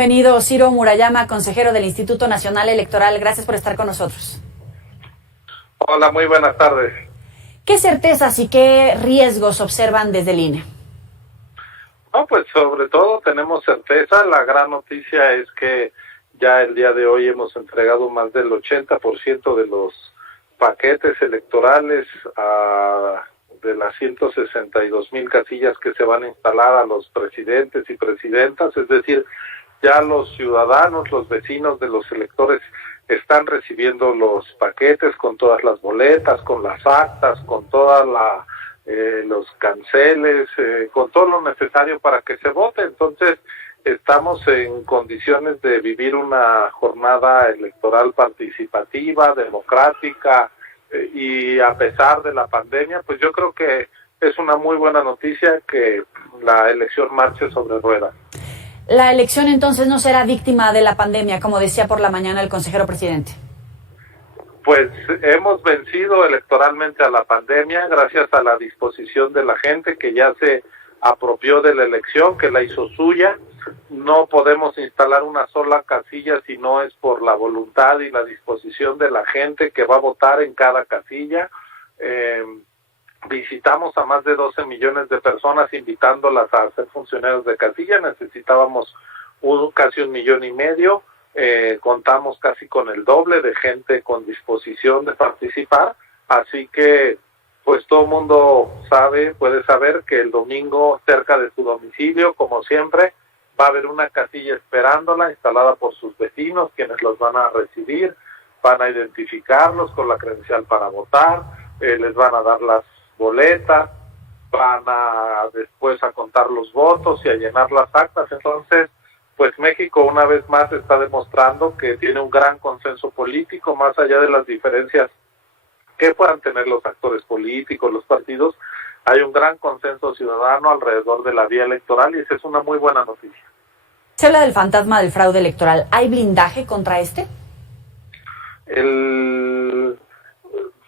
Bienvenido, Ciro Murayama, consejero del Instituto Nacional Electoral. Gracias por estar con nosotros. Hola, muy buenas tardes. ¿Qué certezas y qué riesgos observan desde el INE? No, pues sobre todo tenemos certeza. La gran noticia es que ya el día de hoy hemos entregado más del 80% de los paquetes electorales de las 162,000 casillas que se van a instalar a los presidentes y presidentas, es decir, ya los ciudadanos, los vecinos de los electores están recibiendo los paquetes con todas las boletas, con las actas, con todas los canceles, con todo lo necesario para que se vote. Entonces, estamos en condiciones de vivir una jornada electoral participativa, democrática, y a pesar de la pandemia, pues yo creo que es una muy buena noticia que la elección marche sobre ruedas. La elección entonces no será víctima de la pandemia, como decía por la mañana el consejero presidente. Pues hemos vencido electoralmente a la pandemia gracias a la disposición de la gente que ya se apropió de la elección, que la hizo suya. No podemos instalar una sola casilla si no es por la voluntad y la disposición de la gente que va a votar en cada casilla. Visitamos a más de 12 millones de personas invitándolas a ser funcionarios de casilla. Necesitábamos casi 1,5 millones. Contamos casi con el doble de gente con disposición de participar. Así que pues todo el mundo puede saber que el domingo cerca de su domicilio, como siempre, va a haber una casilla esperándola, instalada por sus vecinos, quienes los van a recibir, van a identificarlos con la credencial para votar, les van a dar las boletas, van a después a contar los votos y a llenar las actas. Entonces, pues México una vez más está demostrando que tiene un gran consenso político, más allá de las diferencias que puedan tener los actores políticos, los partidos. Hay un gran consenso ciudadano alrededor de la vía electoral y esa es una muy buena noticia. Se habla del fantasma del fraude electoral. ¿Hay blindaje contra este? El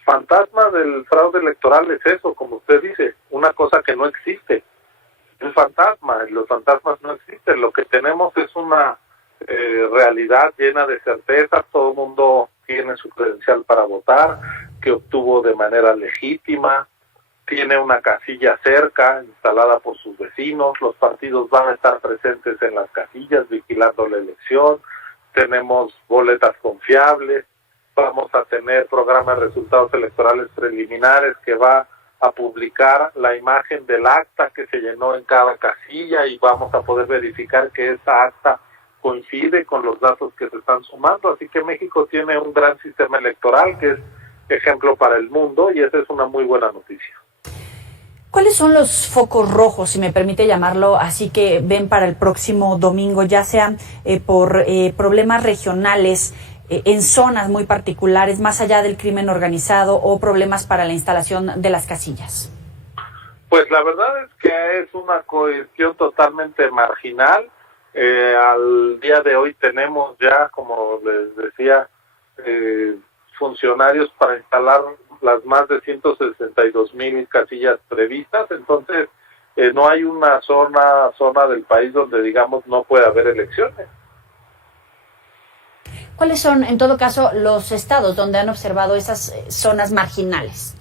fantasma del fraude electoral es eso, como usted dice, una cosa que no existe. Un fantasma, los fantasmas no existen. Lo que tenemos es una realidad llena de certezas. Todo el mundo tiene su credencial para votar, que obtuvo de manera legítima, tiene una casilla cerca, instalada por sus vecinos, los partidos van a estar presentes en las casillas, vigilando la elección, tenemos boletas confiables, vamos a tener programa de resultados electorales preliminares que va a publicar la imagen del acta que se llenó en cada casilla y vamos a poder verificar que esa acta coincide con los datos que se están sumando. Así que México tiene un gran sistema electoral que es ejemplo para el mundo y esa es una muy buena noticia. ¿Cuáles son los focos rojos, si me permite llamarlo así, que ven para el próximo domingo, ya sea por problemas regionales, en zonas muy particulares, más allá del crimen organizado o problemas para la instalación de las casillas? Pues la verdad es que es una cuestión totalmente marginal. Al día de hoy tenemos ya, como les decía, funcionarios para instalar las más de 162,000 casillas previstas. Entonces no hay una zona del país donde digamos no puede haber elecciones. ¿Cuáles son, en todo caso, los estados donde han observado esas zonas marginales?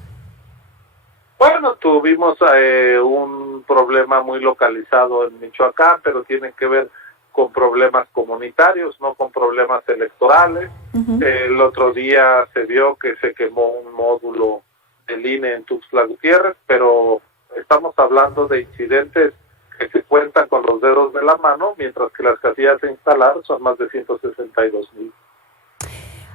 Bueno, tuvimos un problema muy localizado en Michoacán, pero tiene que ver con problemas comunitarios, no con problemas electorales. El otro día se vio que se quemó un módulo del INE en Tuxtla Gutiérrez, pero estamos hablando de incidentes que se cuentan con los dedos de la mano, mientras que las casillas a instalar son más de 162,000.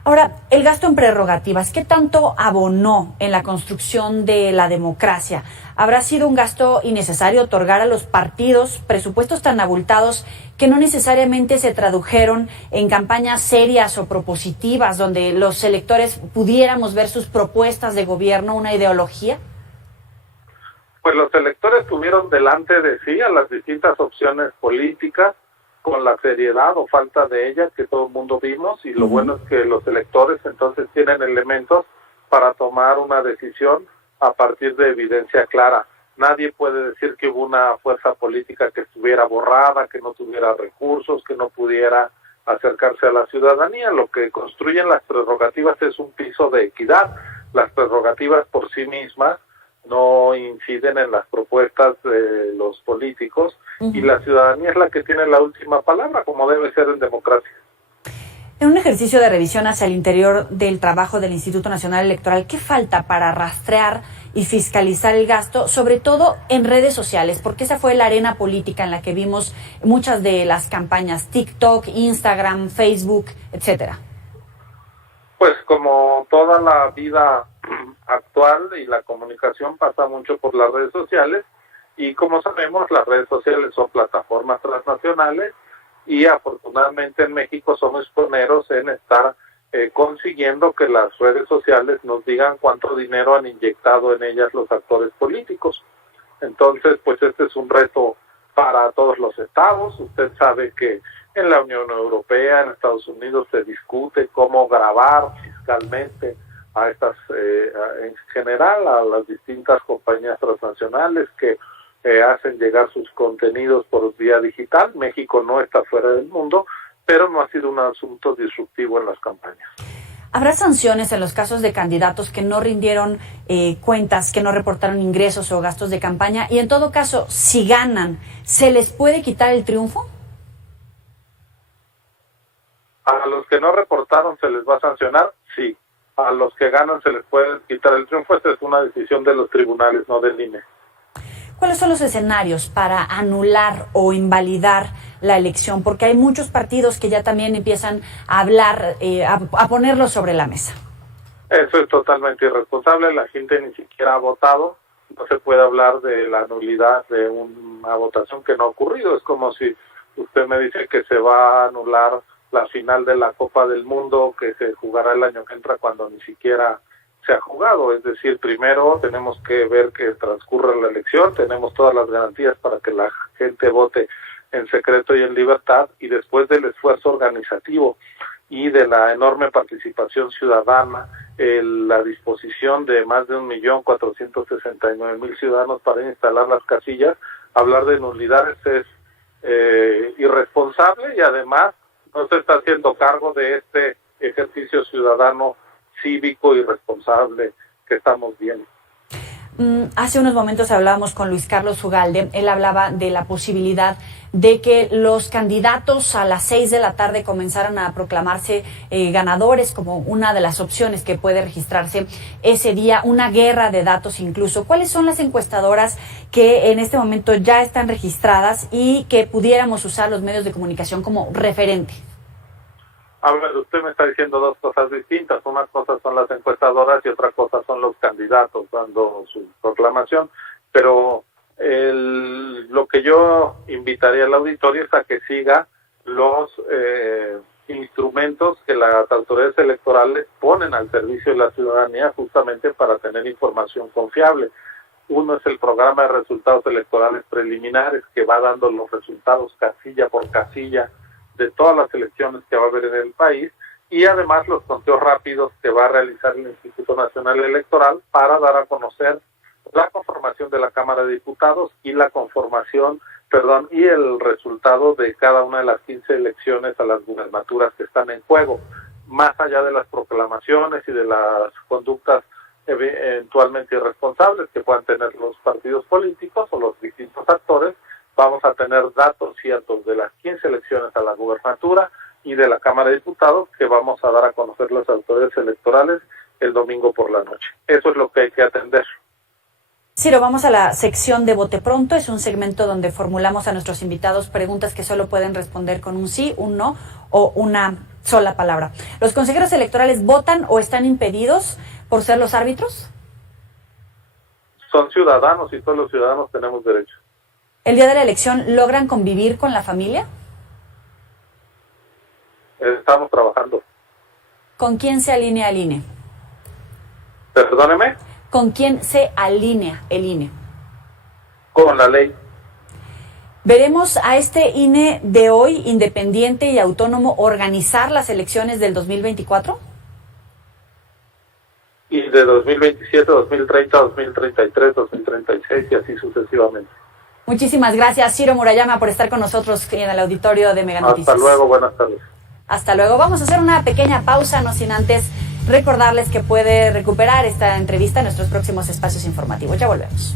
Ahora, el gasto en prerrogativas, ¿qué tanto abonó en la construcción de la democracia? ¿Habrá sido un gasto innecesario otorgar a los partidos presupuestos tan abultados que no necesariamente se tradujeron en campañas serias o propositivas donde los electores pudiéramos ver sus propuestas de gobierno, una ideología? Pues los electores tuvieron delante de sí a las distintas opciones políticas, con la seriedad o falta de ella que todo el mundo vimos, y lo bueno es que los electores entonces tienen elementos para tomar una decisión a partir de evidencia clara. Nadie puede decir que hubo una fuerza política que estuviera borrada, que no tuviera recursos, que no pudiera acercarse a la ciudadanía. Lo que construyen las prerrogativas es un piso de equidad. Las prerrogativas por sí mismas no inciden en las propuestas de los políticos, y la ciudadanía es la que tiene la última palabra, como debe ser en democracia. En un ejercicio de revisión hacia el interior del trabajo del Instituto Nacional Electoral, ¿qué falta para rastrear y fiscalizar el gasto, sobre todo en redes sociales? Porque esa fue la arena política en la que vimos muchas de las campañas, TikTok, Instagram, Facebook, etcétera. Pues como toda la vida actual y la comunicación pasa mucho por las redes sociales, y como sabemos, las redes sociales son plataformas transnacionales, y afortunadamente en México somos pioneros en estar consiguiendo que las redes sociales nos digan cuánto dinero han inyectado en ellas los actores políticos. Entonces, pues este es un reto para todos los estados. Usted sabe que en la Unión Europea, en Estados Unidos, se discute cómo grabar fiscalmente a estas, en general, a las distintas compañías transnacionales que hacen llegar sus contenidos por vía digital. México no está fuera del mundo, pero no ha sido un asunto disruptivo en las campañas. ¿Habrá sanciones en los casos de candidatos que no rindieron cuentas, que no reportaron ingresos o gastos de campaña? Y en todo caso, si ganan, ¿se les puede quitar el triunfo? A los que no reportaron se les va a sancionar, sí. A los que ganan se les puede quitar el triunfo. Esta es una decisión de los tribunales, no del INE. ¿Cuáles son los escenarios para anular o invalidar la elección? Porque hay muchos partidos que ya también empiezan a hablar, a ponerlo sobre la mesa. Eso es totalmente irresponsable. La gente ni siquiera ha votado. No se puede hablar de la nulidad de una votación que no ha ocurrido. Es como si usted me dice que se va a anular la final de la Copa del Mundo que se jugará el año que entra cuando ni siquiera se ha jugado. Es decir, primero tenemos que ver que transcurra la elección, tenemos todas las garantías para que la gente vote en secreto y en libertad, y después del esfuerzo organizativo y de la enorme participación ciudadana, la disposición de más de 1.469.000 ciudadanos para instalar las casillas, hablar de nulidades es irresponsable, y además no se está haciendo cargo de este ejercicio ciudadano cívico y responsable que estamos viendo. Hace unos momentos hablábamos con Luis Carlos Ugalde. Él hablaba de la posibilidad de que los candidatos a las 6 de la tarde comenzaran a proclamarse ganadores como una de las opciones que puede registrarse ese día, una guerra de datos incluso. ¿Cuáles son las encuestadoras que en este momento ya están registradas y que pudiéramos usar los medios de comunicación como referente? A ver, usted me está diciendo dos cosas distintas. Una cosa son las encuestadoras y otra cosa son los candidatos dando su proclamación. Pero lo que yo invitaría al auditorio es a que siga los instrumentos que las autoridades electorales ponen al servicio de la ciudadanía justamente para tener información confiable. Uno es el programa de resultados electorales preliminares, que va dando los resultados casilla por casilla de todas las elecciones que va a haber en el país, y además los conteos rápidos que va a realizar el Instituto Nacional Electoral para dar a conocer la conformación de la Cámara de Diputados y el resultado de cada una de las 15 elecciones a las gubernaturas que están en juego, más allá de las proclamaciones y de las conductas eventualmente irresponsables que puedan tener los partidos políticos o los distintos actores. Vamos a tener datos ciertos de las 15 elecciones a la gubernatura y de la Cámara de Diputados que vamos a dar a conocer las autoridades electorales el domingo por la noche. Eso es lo que hay que atender. Ciro, vamos a la sección de Vote Pronto. Es un segmento donde formulamos a nuestros invitados preguntas que solo pueden responder con un sí, un no o una sola palabra. ¿Los consejeros electorales votan o están impedidos por ser los árbitros? Son ciudadanos y todos los ciudadanos tenemos derechos. ¿El día de la elección logran convivir con la familia? Estamos trabajando. ¿Con quién se alinea el INE? Perdóneme. ¿Con quién se alinea el INE? Con la ley. ¿Veremos a este INE de hoy, independiente y autónomo, organizar las elecciones del 2024? y de 2027, 2030, 2033, 2036 y así sucesivamente. Muchísimas gracias, Ciro Murayama, por estar con nosotros en el auditorio de Mega Noticias. Hasta luego, buenas tardes. Hasta luego. Vamos a hacer una pequeña pausa, no sin antes recordarles que puede recuperar esta entrevista en nuestros próximos espacios informativos. Ya volvemos.